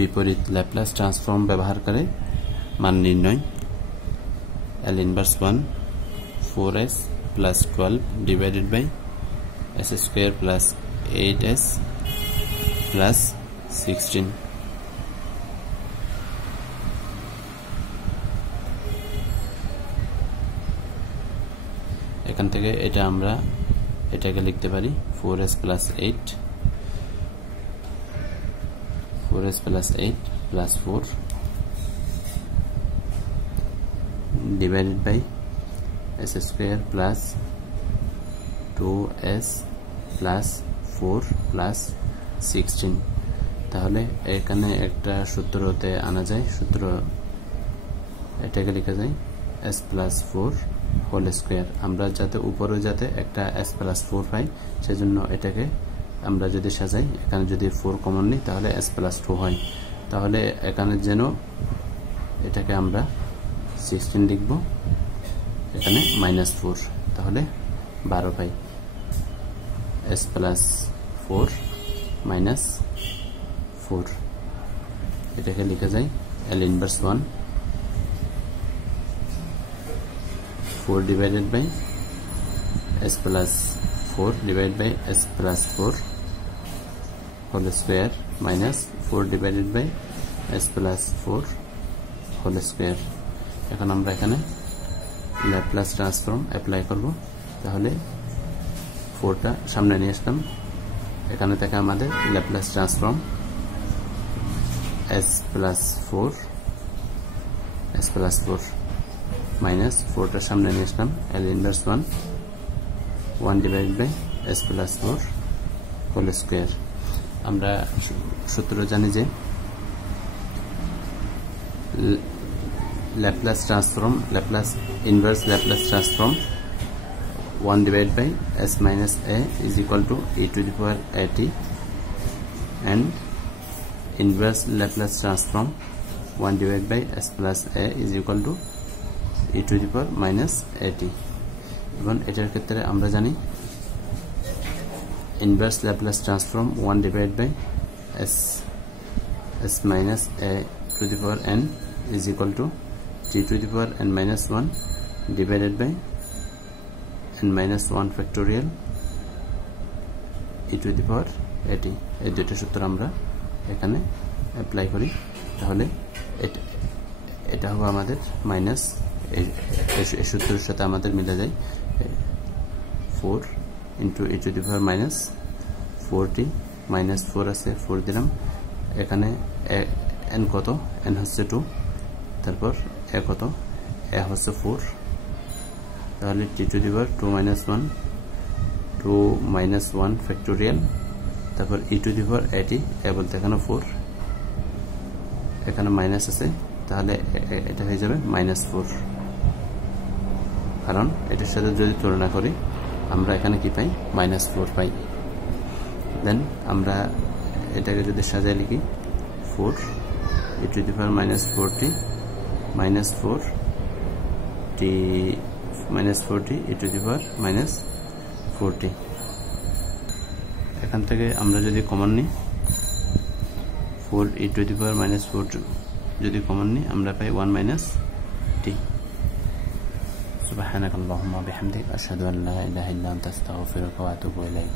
বিপরীত Laplace transform ব্যবহার করে মান নির্ণয়। L inverse 1 4s plus 12 divided by s square plus 8s plus 16। এখান থেকে এটা আমরা এটাকে লিখতে পারি 4s plus 8 plus 4 divided by s square plus 2s plus 4 plus 16। তাহলে এখানে একটা সূত্রতে আনা যায়, সূত্র এটাকে লেখা যায় s plus 4 হোল স্কয়ার। আমরা যাতে উপরে যাতে একটা s plus 4 পাই সেজন্য এটাকে আমরা যদি সাজাই, এখানে যদি 4 কমন নিই তাহলে s plus 2 হয়। তাহলে এখানে যেন এটাকে আমরা 16 লিখব, এখানে -4, তাহলে 12 পাই। s plus 4 minus 4 এটাকে লেখা যায় L inverse 1 4 divided by s plus 4 divided by s plus 4 whole square minus 4 divided by s plus 4 whole square। এখন আমরা এখানে ল্যাপ্লাস ট্রান্সফর্ম অ্যাপ্লাই করব। তাহলে 4টা সামনে নিয়ে আসলাম, এখানে থেকে আমাদের Laplace transform s plus 4 minus 4টা সামনে নিয়ে আসলাম L inverse 1 divided by s plus 4 whole square। আমরা সূত্র জানি যে Laplace transform, Laplace inverse Laplace transform 1 divided by s minus a is equal to e to the power at, and inverse Laplace transform 1 divided by s plus a is equal to e to the power minus at। এবং এটার ক্ষেত্রে আমরা জানি inverse Laplace transform 1 divided by s minus a to the power n is equal to t to the power n minus 1 divided by n minus 1 factorial e to the power at। এই দুটো সূত্র আমরা এখানে apply করি, তাহলে এটা হবে আমাদের মাইনাস, এই সূত্রের সাথে আমাদের মিলে যায় 4 into e to the power minus 4t minus 4 আছে 4 দিলাম, এখানে n কত, n হচ্ছে 2, তারপর a কত, a হচ্ছে 4, তাহলে t to the power 2 minus 1 factorial, তারপর e to the power at, a বলতে এখানে 4, এখানে মাইনাস আছে, তাহলে এটা হয়ে যাবে -4, কারণ এটার সাথে যদি তুলনা করি আমরা এখানে কি পাই, -4 পাই। দেন আমরা এটাকে যদি সাজায় লিখি 4 e to the power minus 4t minus 4t e to the power minus 4t। এখান থেকে আমরা যদি কমন নিই 4 e to the power minus 4 যদি কমন নিই আমরা পাই 1 minus t। سبحانك اللهم وبحمدك أشهد أن لا إله إلا أنت أستغفرك وأتوب إليك।